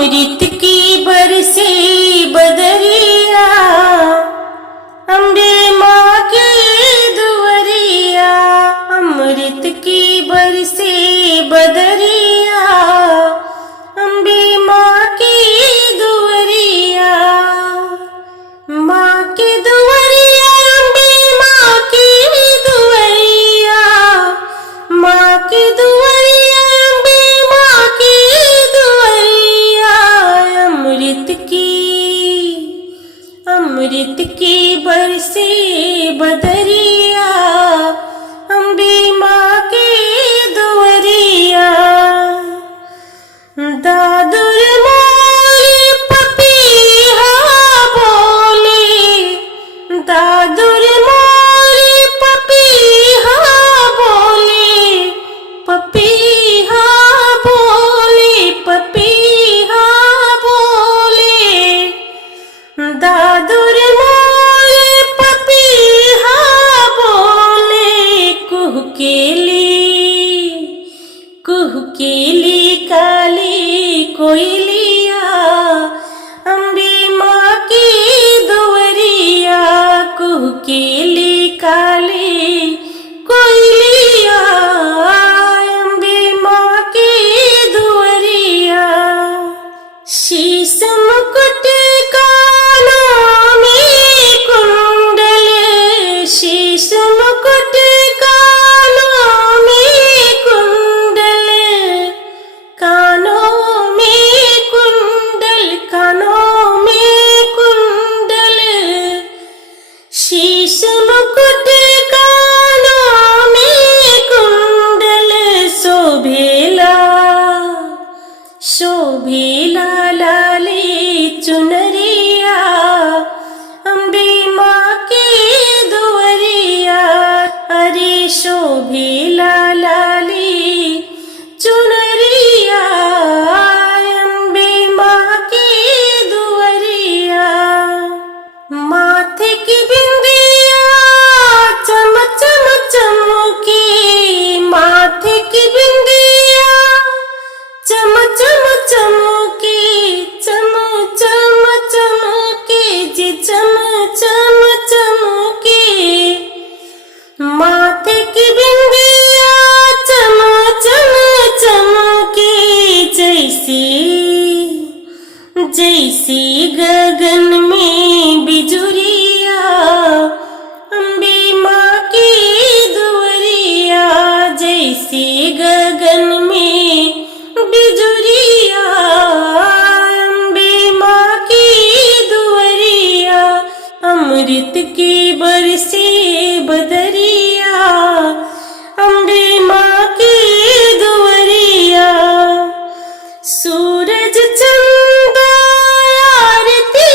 अमृत की बरसे बदरिया, अम्बे माँ की दुवरिया। अमृत की बरसे बदरिया, अम्बे माँ की दुवरिया। माँ की दुवरिया, अम्बे माँ की दुवरिया। माँ की दुवरिया, अम्बे माँ की दुवरिया। अमृत की बरसे बदरिया, अम्बे माँ की दुवरिया। दादुर मोरे पपीहा बोले, दादुर मोरे पपीहा बोले, पपीहा बोले, पपीहा बोले। दादुर मोरे पपीहा बोले, कुहकेली काली कोयलिया, अम्बे माँ की दुवरिया। कुहकेली काली कोयलिया, अम्बे माँ की दुवरिया। शीश मुकुट कानों में कुंडल, शीश मुकुट कानों में कुंडल, कानों में कुंडल, कानों में कुंडल। शीश मुकुट कानों में कुंडल, शोभेला लाली चुनरिया, अम्बे माँ की दुवरिया। अरे शोभेला लाली चुनरिया, अम्बे माँ की दुवरिया। माथे की बिंदिया चम चम चमकी, माथे की बिंदिया चम चम चमकी, चम चम चमकी जी, चम चम चमकी। माथे की बिंदिया चम चम चमकी, जैसी गगन में बिजुरिया, अम्बे माँ की दुवरिया। जैसी गगन में बिजुरिया, अम्बे माँ की दुवरिया। अमृत की बरसे बदरिया, अम्बे माँ की दुवरिया। सूरज चंदा आरती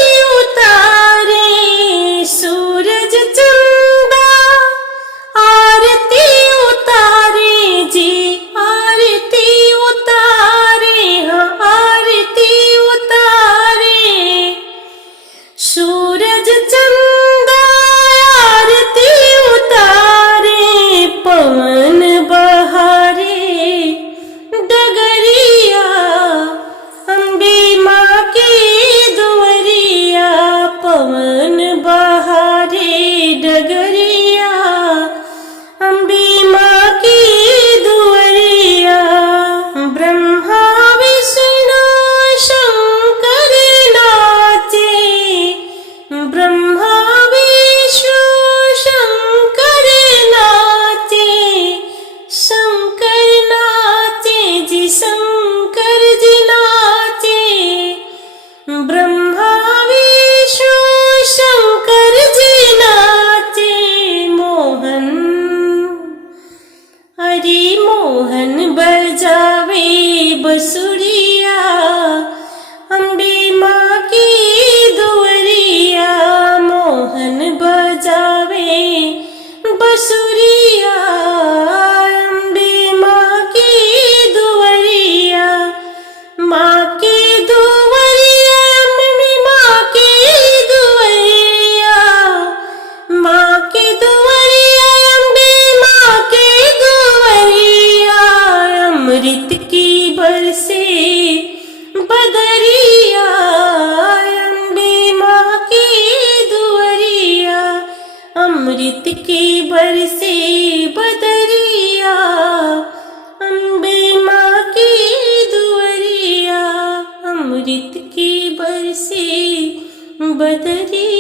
बदरिया अम्बे माँ की दुअरिया अमृत की बरसे बदरिया अम्बे माँ की दुअरिया अमृत की बरसे बदरिया।